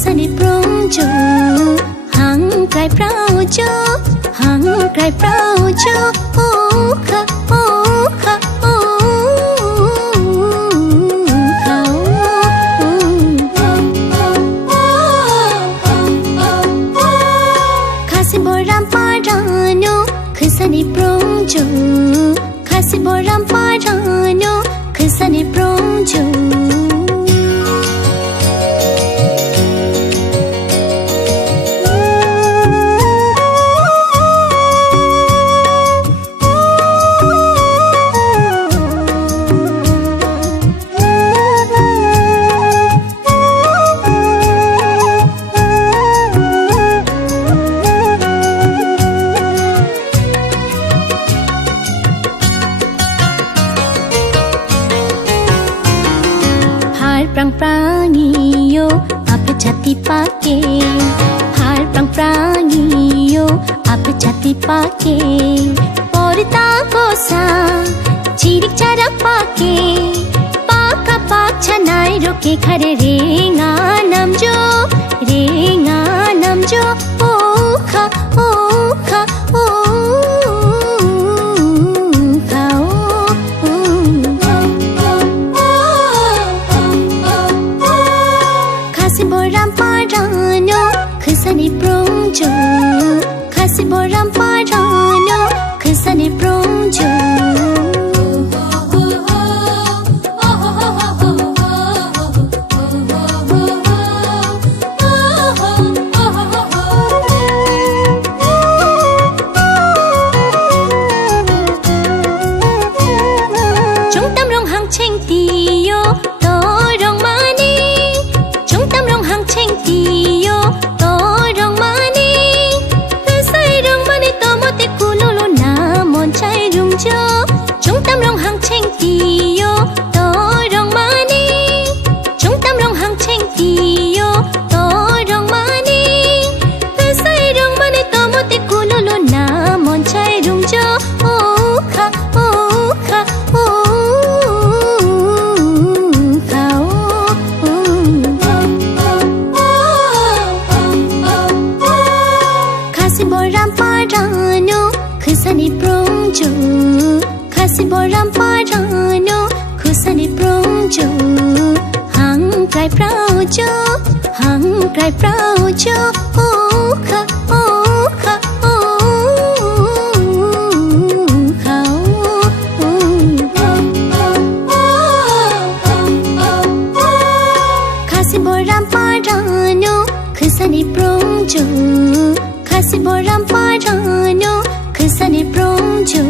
khusani prongjo hangkai praujo hangkai praujo okha okha khasi boram parano khusani prongjo khasi boram parano khusani prongjo prang prangiyo apa jati pake har prang prangiyo apa jati pake porta kosa chirik chara pake paka pacha nai roke khare renga namjo okha okha khusani prongjo khasi boram parano khusani prongjo chungtam rong hang cheng tiyo to rong mani chungtam rong hang cheng tiyo chungtam rong hang cheng tiyo to rong mani chungtam rong hang cheng tiyo to rong mani sai rong mani to mote kulolo na mon chai rung jo okha okha khasi boram parano khusani prongjo khasi boram parano khusani prongjo hangkai praujo okha okha khasi boram parano khusani prongjo khasi boram parano khusani prongjo